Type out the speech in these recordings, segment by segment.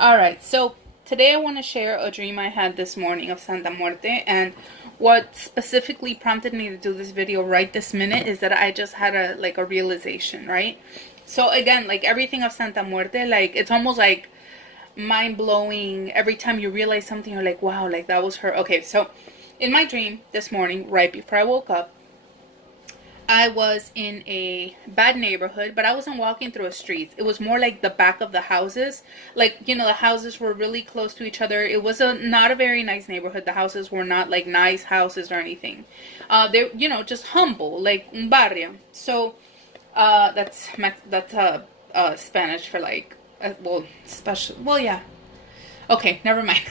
Alright, so today I want to share a dream I had this morning of Santa Muerte, and what specifically prompted me to do this video right this minute is that I just had a realization, right? So again, like everything of Santa Muerte, like it's almost like mind-blowing. Every time you realize something, you're like, wow, like that was her. Okay, so in my dream this morning, right before I woke up, I was in a bad neighborhood, but I wasn't walking through a street. It was more like the back of the houses. Like, the houses were really close to each other. It was not a very nice neighborhood. The houses were not like nice houses or anything. They're, just humble, like un barrio. So, that's Spanish for like, special. Well, yeah. Okay, never mind.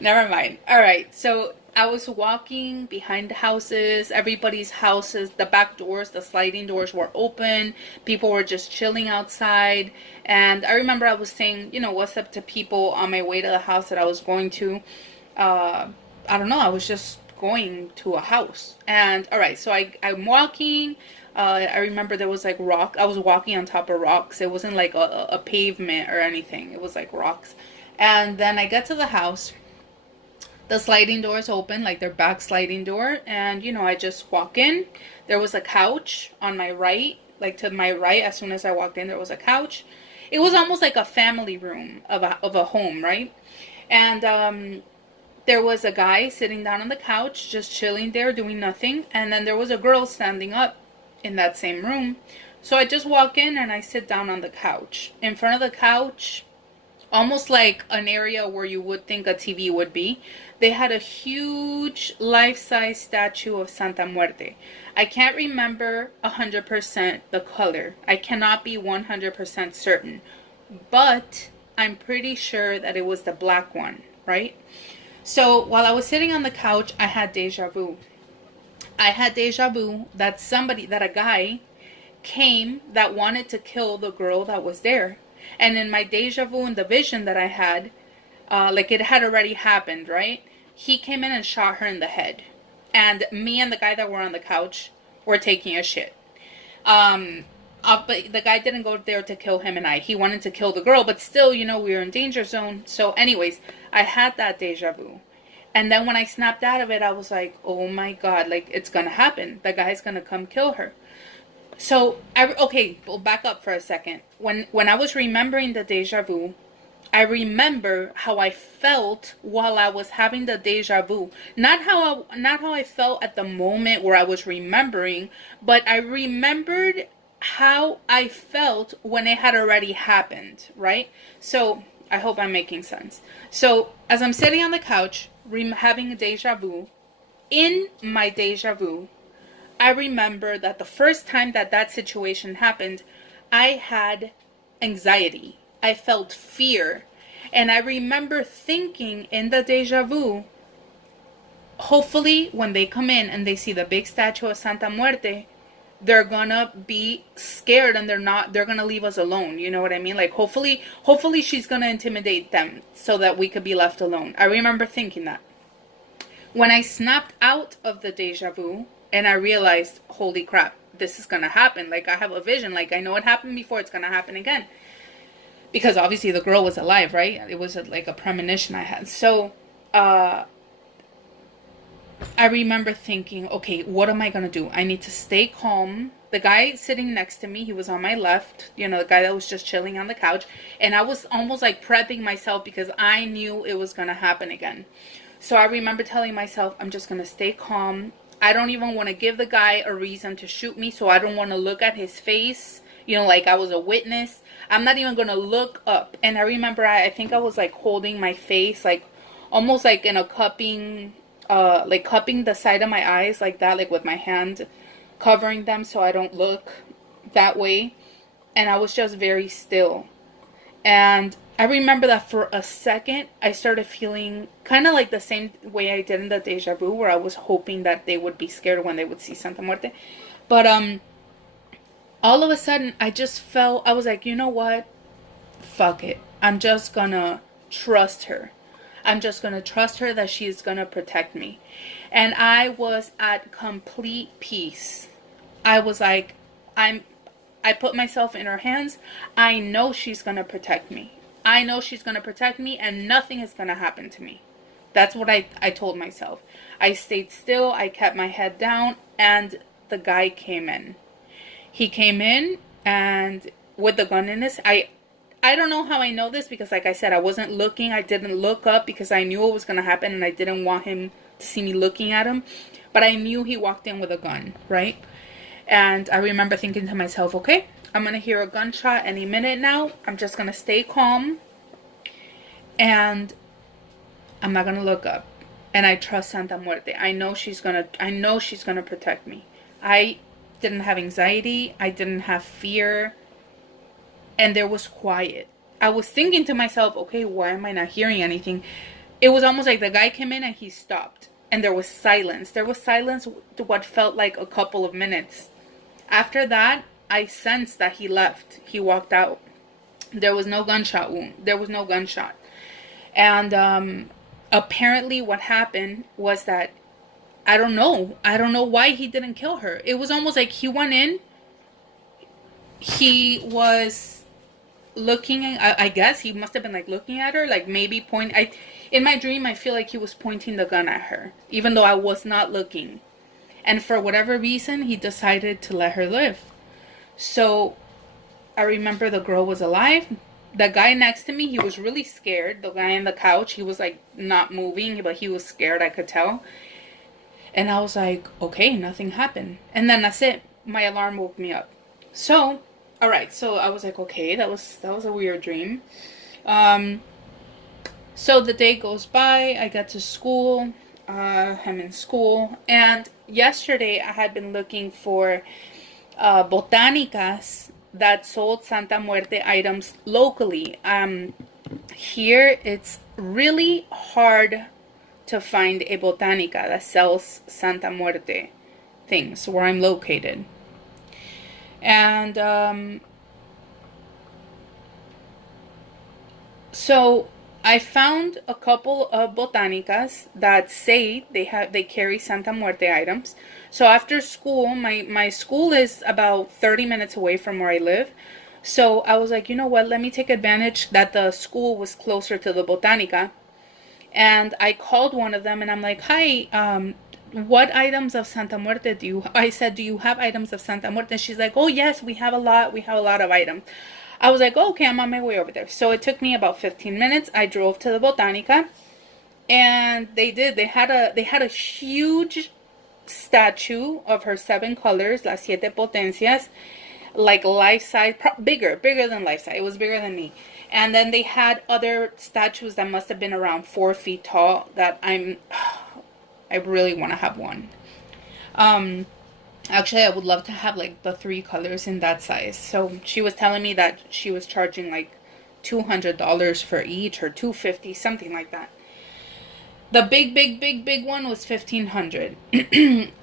Never mind. All right. So I was walking behind the houses. Everybody's houses, the back doors, the sliding doors were open. People were just chilling outside. And I remember I was saying, what's up to people on my way to the house that I was going to. I don't know. I was just going to a house. And all right. So I'm walking. I remember there was like rock. I was walking on top of rocks. It wasn't like a pavement or anything. It was like rocks. And then I get to the house. The sliding doors open, like their back sliding door. And, I just walk in. There was a couch on my right. Like to my right, as soon as I walked in, there was a couch. It was almost like a family room of a home, right? And there was a guy sitting down on the couch, just chilling there, doing nothing. And then there was a girl standing up in that same room. So I just walk in and I sit down on the couch. In front of the couch, almost like an area where you would think a TV would be, they had a huge life-size statue of Santa Muerte. I can't remember 100% the color. I cannot be 100% certain. But I'm pretty sure that it was the black one, right? So while I was sitting on the couch, I had deja vu. I had deja vu that a guy came that wanted to kill the girl that was there. And in my deja vu and the vision that I had, like it had already happened, right? He came in and shot her in the head. And me and the guy that were on the couch were taking a shit. But the guy didn't go there to kill him and I. He wanted to kill the girl, but still, we were in danger zone. So anyways, I had that deja vu. And then when I snapped out of it, I was like, oh my God, like it's going to happen. The guy's going to come kill her. So, we'll back up for a second. When I was remembering the deja vu, I remember how I felt while I was having the deja vu. Not how I felt at the moment where I was remembering, but I remembered how I felt when it had already happened, right? So, I hope I'm making sense. So, as I'm sitting on the couch, having a deja vu, in my deja vu, I remember that the first time that situation happened, I had anxiety. I felt fear. And I remember thinking in the deja vu, hopefully when they come in and they see the big statue of Santa Muerte, they're gonna be scared and they're gonna leave us alone. You know what I mean? Like hopefully she's gonna intimidate them so that we could be left alone. I remember thinking that. When I snapped out of the deja vu, and I realized, holy crap, this is going to happen. Like, I have a vision. Like, I know it happened before. It's going to happen again. Because obviously the girl was alive, right? It was like a premonition I had. So, I remember thinking, okay, what am I going to do? I need to stay calm. The guy sitting next to me, he was on my left. The guy that was just chilling on the couch. And I was almost like prepping myself because I knew it was going to happen again. So I remember telling myself, I'm just going to stay calm. I don't even want to give the guy a reason to shoot me, so I don't want to look at his face, like I was a witness. I'm not even going to look up. And I remember I think I was like holding my face, like almost like in a cupping, like cupping the side of my eyes like that, like with my hand covering them so I don't look that way. And I was just very still. And I remember that for a second, I started feeling kind of like the same way I did in the deja vu, where I was hoping that they would be scared when they would see Santa Muerte. But all of a sudden, I just felt, I was like, you know what? Fuck it. I'm just gonna trust her. I'm just gonna trust her that she's gonna protect me. And I was at complete peace. I was like, I put myself in her hands. I know she's going to protect me. I know she's going to protect me and nothing is going to happen to me. That's what I told myself. I stayed still. I kept my head down, and the guy came in. He came in and with the gun in his, I don't know how I know this because, like I said, I wasn't looking. I didn't look up because I knew what was going to happen and I didn't want him to see me looking at him. But I knew he walked in with a gun, right? And I remember thinking to myself, okay, I'm going to hear a gunshot any minute now. I'm just going to stay calm. And I'm not going to look up. And I trust Santa Muerte. I know she's going to protect me. I didn't have anxiety. I didn't have fear. And there was quiet. I was thinking to myself, okay, why am I not hearing anything? It was almost like the guy came in and he stopped. And there was silence. There was silence to what felt like a couple of minutes. After that, I sensed that he left. He walked out. There was no gunshot wound. There was no gunshot. And apparently what happened was that, I don't know why he didn't kill her. It was almost like he went in. He was looking, I guess he must have been like looking at her, like maybe in my dream I feel like he was pointing the gun at her, even though I was not looking. And for whatever reason, he decided to let her live. So I remember the girl was alive. The guy next to me, he was really scared. The guy on the couch, he was like not moving, but he was scared, I could tell. And I was like, okay, nothing happened. And then that's it. My alarm woke me up. So, all right. So I was like, okay, that was a weird dream. So the day goes by. I get to school. I'm in school. And yesterday I had been looking for botanicas that sold Santa Muerte items locally. Here it's really hard to find a botanica that sells Santa Muerte things where I'm located. And so I found a couple of botanicas that say they carry Santa Muerte items. So after school, my school is about 30 minutes away from where I live. So I was like, you know what, let me take advantage that the school was closer to the botanica. And I called one of them and I'm like, hi, what items of Santa Muerte do you, I said, do you have items of Santa Muerte? And she's like, oh yes, we have a lot of items. I was like, oh, okay, I'm on my way over there. So it took me about 15 minutes. I drove to the botanica and they had a huge statue of her 7 colors, las siete potencias, like life size, bigger than life size. It was bigger than me. And then they had other statues that must have been around 4 feet tall that I really want to have one. Actually, I would love to have like the 3 colors in that size. So she was telling me that she was charging like $200 for each, or $250, something like that. The big one was $1,500.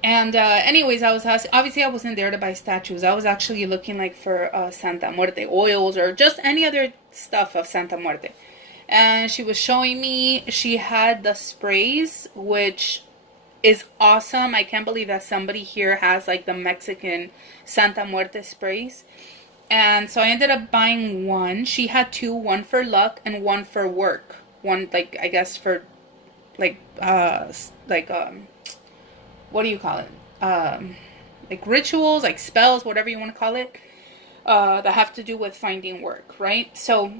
And anyways, I was obviously I wasn't there to buy statues. I was actually looking like for Santa Muerte oils or just any other stuff of Santa Muerte. And she was showing me, she had the sprays, which is awesome. I can't believe that somebody here has like the Mexican Santa Muerte sprays. And so I ended up buying one. She had 2, one for luck and one for work. One, like, I guess for what do you call it? Like rituals, like spells, whatever you want to call it, that have to do with finding work, right? So,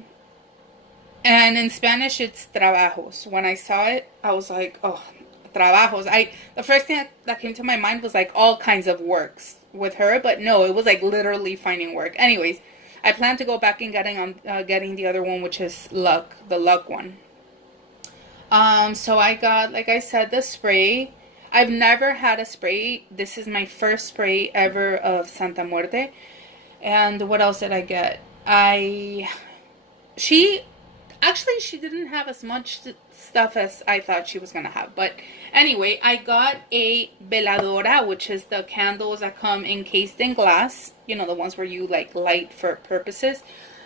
and in Spanish, it's trabajos. When I saw it, I was like, oh, trabajos. The first thing that came to my mind was like all kinds of works with her, but no, it was like literally finding work. Anyways, I plan to go back and getting the other one, which is luck, the luck one. So I got, like I said, the spray. I've never had a spray. This is my first spray ever of Santa Muerte. And what else did I get? She didn't have as much stuff as I thought she was going to have. But anyway, I got a veladora, which is the candles that come encased in glass. You know, the ones where you like light for purposes.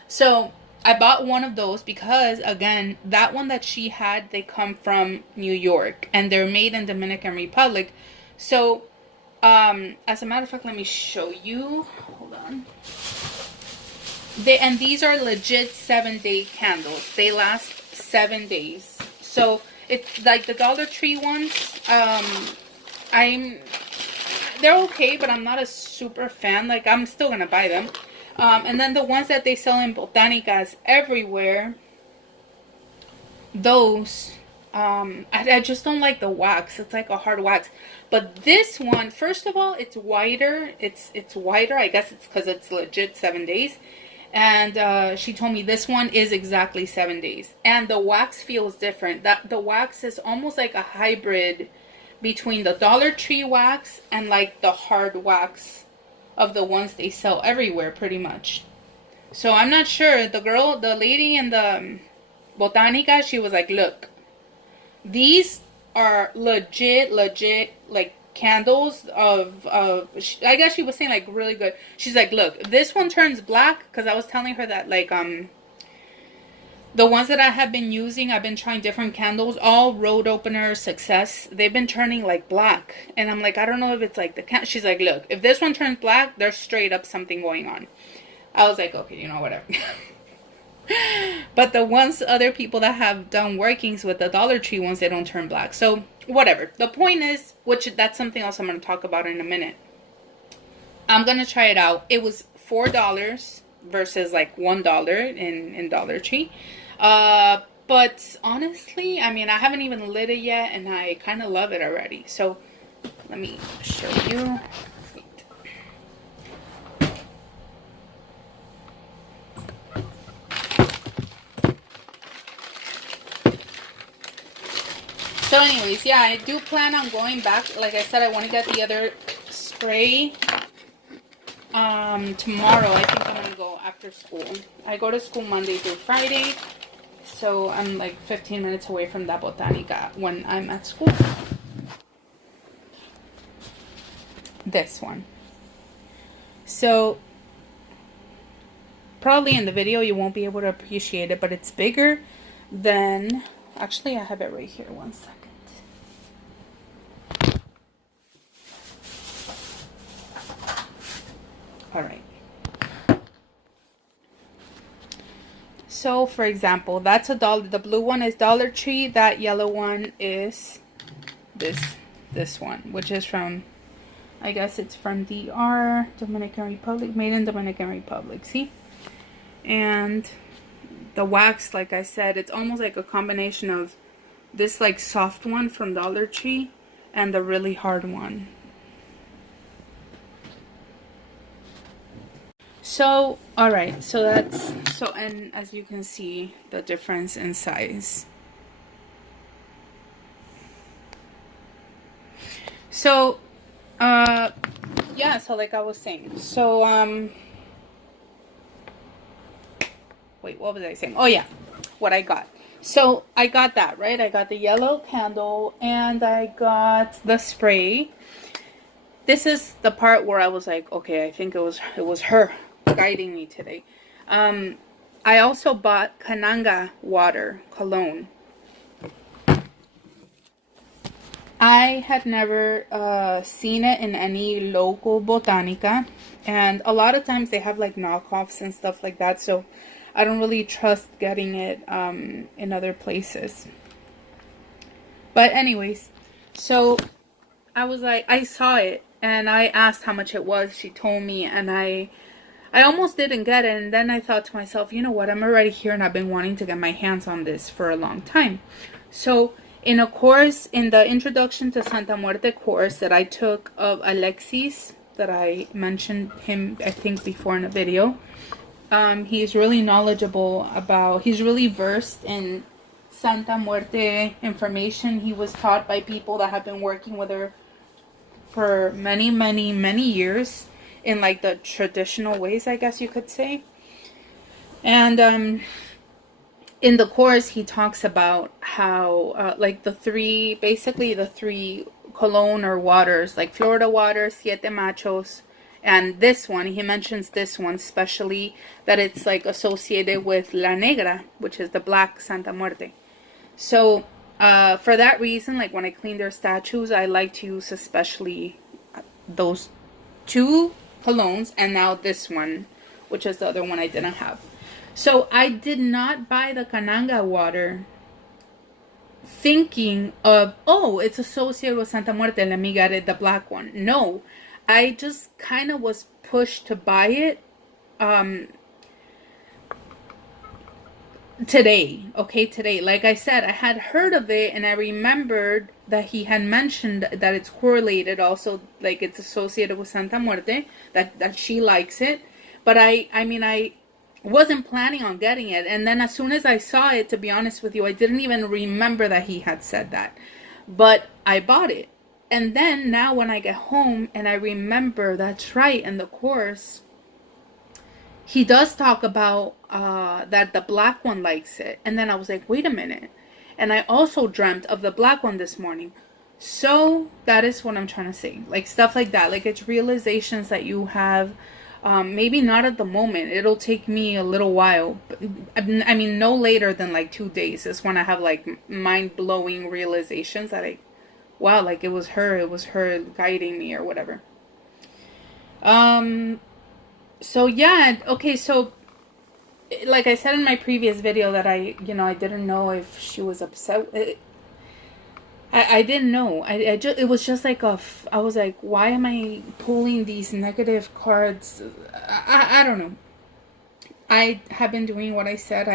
So I bought one of those because, again, that one that she had, they come from New York and they're made in Dominican Republic. So, as a matter of fact, let me show you. Hold on. And these are legit 7-day candles. They last 7 days. So it's like the Dollar Tree ones. I'm they're okay, but I'm not a super fan. Like, I'm still gonna buy them. And then the ones that they sell in Botanicas everywhere, those, I just don't like the wax. It's like a hard wax. But this one, first of all, it's whiter. It's whiter. I guess it's because it's legit 7 days. And she told me this one is exactly 7 days. And the wax feels different. The wax is almost like a hybrid between the Dollar Tree wax and like the hard wax of the ones they sell everywhere, pretty much. So I'm not sure. The lady in the Botanica, she was like, look, these are legit, like candles of I guess she was saying like really good. She's like, look, this one turns black, because I was telling her that like the ones that I have been using, I've been trying different candles, all road opener success. They've been turning like black. And I'm like, I don't know if it's like the candle. She's like, look, if this one turns black, there's straight up something going on. I was like, okay, you know, whatever. But the ones, other people that have done workings with the Dollar Tree ones, they don't turn black. So whatever. The point is, which that's something else I'm going to talk about in a minute. I'm going to try it out. It was $4 versus like $1 in Dollar Tree. But honestly, I mean, I haven't even lit it yet, and I kind of love it already. So let me show you. So anyways, yeah, I do plan on going back. Like I said, I want to get the other spray tomorrow. I think I'm going to go after school. I go to school Monday through Friday. So I'm like 15 minutes away from that Botanica when I'm at school. This one. So probably in the video you won't be able to appreciate it, but it's bigger than... Actually, I have it right here. 1 second. All right. So, for example, that's $1. The blue one is Dollar Tree. That yellow one is this one, which is from, I guess it's from DR, Dominican Republic, made in Dominican Republic. See? And the wax, like I said, it's almost like a combination of this like soft one from Dollar Tree and the really hard one. So, alright, so that's, so, and as you can see, the difference in size. So, yeah, so like I was saying, so, wait, what was I saying? Oh, yeah, what I got. So, I got that, right? I got the yellow candle, and I got the spray. This is the part where I was like, okay, I think it was her guiding me today. I also bought Kananga water cologne. I had never seen it in any local Botanica, and a lot of times they have like knockoffs and stuff like that, so I don't really trust getting it in other places. But anyways, so I was like, I saw it and I asked how much it was. She told me, and I almost didn't get it, and then I thought to myself, you know what, I'm already here and I've been wanting to get my hands on this for a long time. So in a course, in the Introduction to Santa Muerte course that I took of Alexis, that I mentioned him, I think, before in a video, he's really knowledgeable about, he's really versed in Santa Muerte information. He was taught by people that have been working with her for many, many, many years in like the traditional ways, I guess you could say. And in the course, he talks about how like the three cologne or waters, like Florida water, Siete Machos, and this one, he mentions this one especially, that it's like associated with La Negra, which is the black Santa Muerte. So for that reason, like when I clean their statues, I like to use especially those two colognes, and now this one, which is the other one I didn't have. So I did not buy the Kananga water thinking of, oh, it's associated with Santa Muerte, let me get it, the black one. No, I just kind of was pushed to buy it today. Like I said, I had heard of it, and I remembered that he had mentioned that it's correlated also, like it's associated with Santa Muerte, that she likes it. But I wasn't planning on getting it. And then as soon as I saw it, to be honest with you, I didn't even remember that he had said that. But I bought it. And then now when I get home and I remember, that's right, in the course, he does talk about that the black one likes it. And then I was like, wait a minute. And I also dreamt of the black one this morning. So that is what I'm trying to say. Like stuff like that. Like it's realizations that you have. Maybe not at the moment. It'll take me a little while. But, I mean, no later than like 2 days is when I have like mind-blowing realizations that wow, like it was her guiding me or whatever. So yeah, okay, so like I said in my previous video that I didn't know if she was upset. I didn't know. It was just like I was like, why am I pulling these negative cards? I don't know. I have been doing what I said.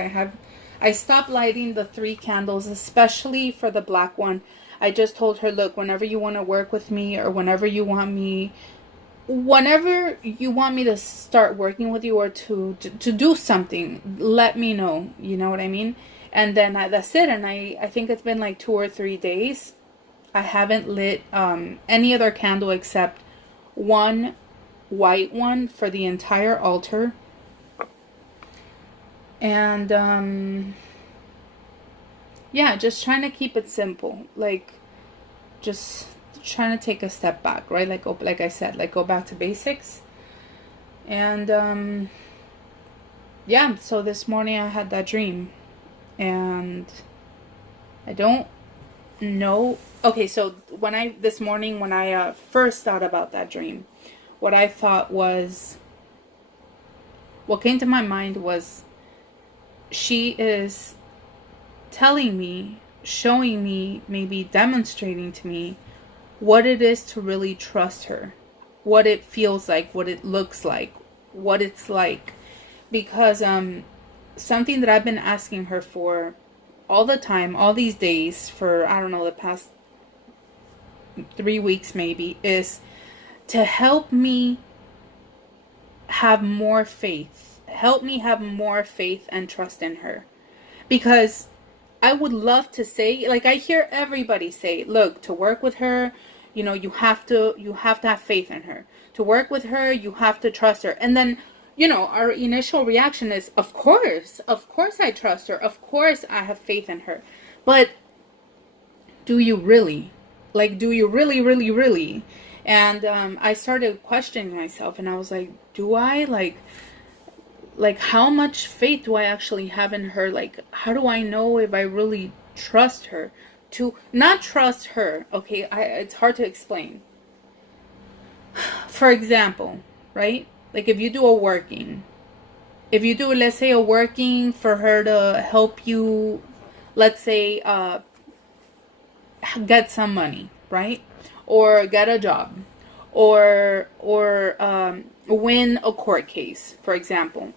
I stopped lighting the 3 candles, especially for the black one. I just told her, look, whenever you want to work with me, or whenever you want me to start working with you, or to do something, let me know. You know what I mean? And then that's it. And I think it's been like 2 or 3 days. I haven't lit any other candle except one white one for the entire altar. And yeah, just trying to keep it simple. Like just trying to take a step back, right? Like I said, like go back to basics. And yeah, so this morning I had that dream. And I don't know. Okay, so this morning when I first thought about that dream, what I thought was, what came to my mind was, she is telling me, showing me, maybe demonstrating to me what it is to really trust her, what it feels like, what it looks like, what it's like. Because something that I've been asking her for all the time, all these days, for, I don't know, the past 3 weeks maybe, is to help me have more faith. Help me have more faith and trust in her. Because I would love to say, like I hear everybody say, look, to work with her, you have to have faith in her. To work with her, you have to trust her. And then, our initial reaction is, of course I trust her. Of course I have faith in her. But do you really? Like, do you really, really, really? And I started questioning myself, and I was like, do I? Like how much faith do I actually have in her? Like, how do I know if I really trust her? To not trust her, okay, it's hard to explain. For example, right? Like if you do a working, let's say a working for her to help you, let's say, get some money, right? Or get a job, or win a court case, for example.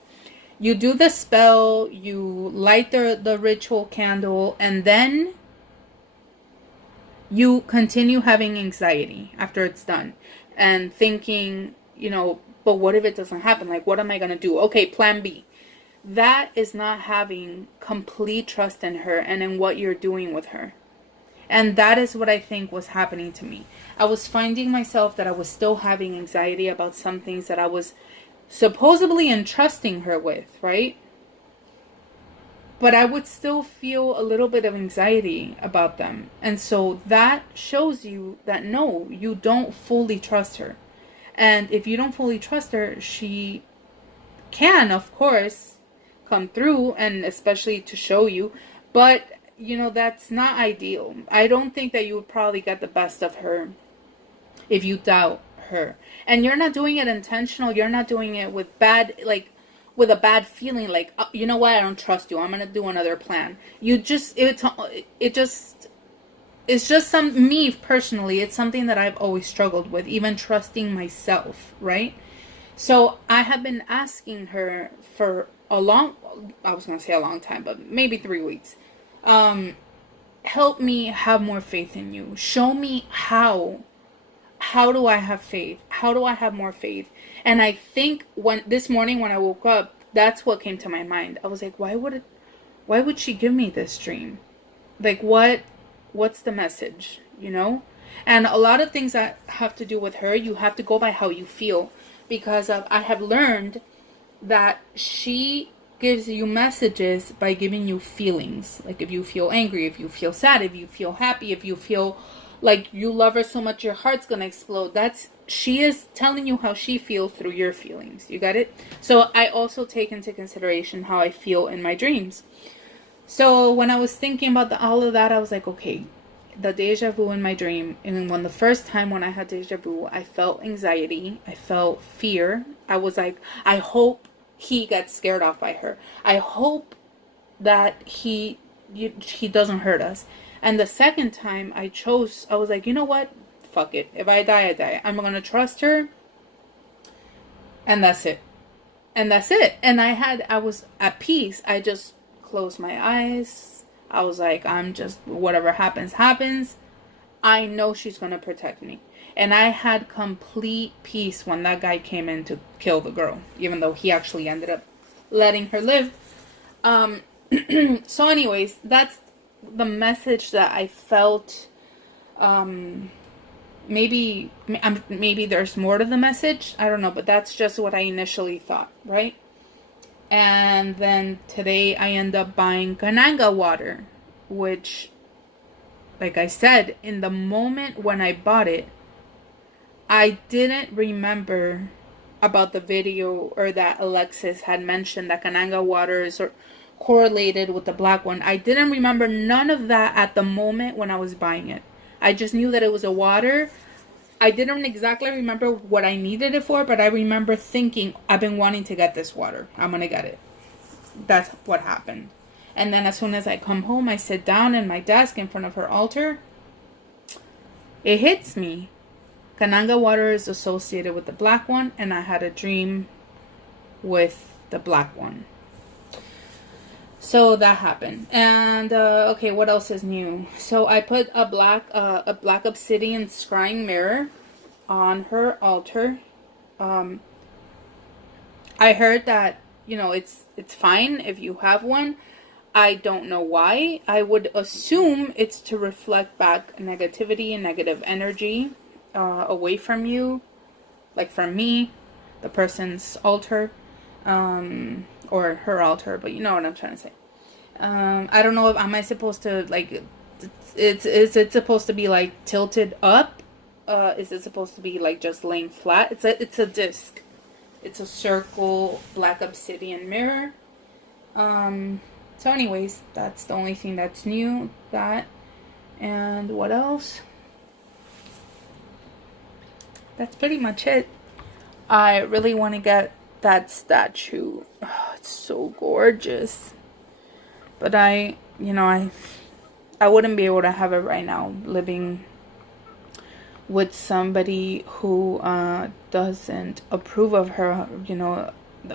You do the spell, you light the ritual candle, and then you continue having anxiety after it's done and thinking, but what if it doesn't happen? Like, what am I going to do? Okay, plan B. That is not having complete trust in her and in what you're doing with her. And that is what I think was happening to me. I was finding myself that I was still having anxiety about some things that I was supposedly entrusting her with, right? But I would still feel a little bit of anxiety about them. And so that shows you that no, you don't fully trust her. And if you don't fully trust her, she can, of course, come through, and especially to show you. But, that's not ideal. I don't think that you would probably get the best of her if you doubt her. And you're not doing it intentional. You're not doing it with bad, like, with a bad feeling, like, you know what, I don't trust you, I'm gonna do another plan. You just, it's just me personally, it's something that I've always struggled with, even trusting myself, right? So I have been asking her for I was gonna say a long time, but maybe 3 weeks. Help me have more faith in you. Show me how. How do I have faith? How do I have more faith? And I think this morning when I woke up, that's what came to my mind. I was like, why would she give me this dream? Like, what's the message, you know? And a lot of things that have to do with her, you have to go by how you feel, because I have learned that she gives you messages by giving you feelings. Like, if you feel angry, if you feel sad, if you feel happy, if you feel like you love her so much your heart's gonna explode, she is telling you how she feels through your feelings. You got it? So I also take into consideration how I feel in my dreams. So when I was thinking about all of that, I was like, okay, the deja vu in my dream. And when the first time when I had deja vu, I felt anxiety. I felt fear. I was like, I hope he gets scared off by her. I hope that he doesn't hurt us. And the second time I was like, you know what? Fuck it. If I die, I die. I'm going to trust her. And that's it. And that's it. And I was at peace. I just closed my eyes. I was like, whatever happens, happens. I know she's going to protect me. And I had complete peace when that guy came in to kill the girl, even though he actually ended up letting her live. So anyways, that's the message that I felt. Maybe there's more to the message. I don't know, but that's just what I initially thought, right? And then today I end up buying Kananga water, which, like I said, in the moment when I bought it, I didn't remember about the video, or that Alexis had mentioned that Kananga water is correlated with the black one. I didn't remember none of that at the moment when I was buying it. I just knew that it was a water. I didn't exactly remember what I needed it for, but I remember thinking, I've been wanting to get this water. I'm going to get it. That's what happened. And then as soon as I come home, I sit down in my desk in front of her altar. It hits me. Kananga water is associated with the black one, and I had a dream with the black one. So that happened. And okay, what else is new? So I put a black obsidian scrying mirror on her altar. I heard that, it's fine if you have one. I don't know why. I would assume it's to reflect back negativity and negative energy away from you, like from me, the person's altar. Or her altar, but you know what I'm trying to say. I don't know if am I supposed to, like, is it supposed to be like tilted up? Is it supposed to be like just laying flat? It's a disc. It's a circle black obsidian mirror. So anyways, that's the only thing that's new. That, and what else? That's pretty much it. I really want to get that statue. Oh, it's so gorgeous. But I wouldn't be able to have it right now, living with somebody who doesn't approve of her,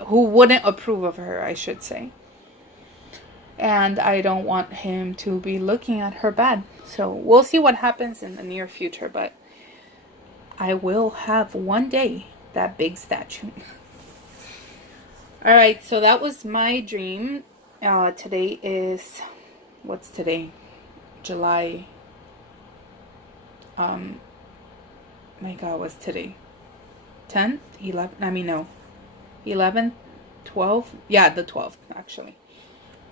who wouldn't approve of her, I should say. And I don't want him to be looking at her bad. So we'll see what happens in the near future, but I will have one day that big statue. Alright, so that was my dream. Today is, what's today? July. My God, what's today? 10th? 11th? 12th? Yeah, the 12th, actually.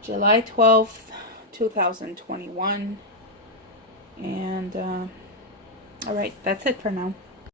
July 12th, 2021. And, alright, that's it for now.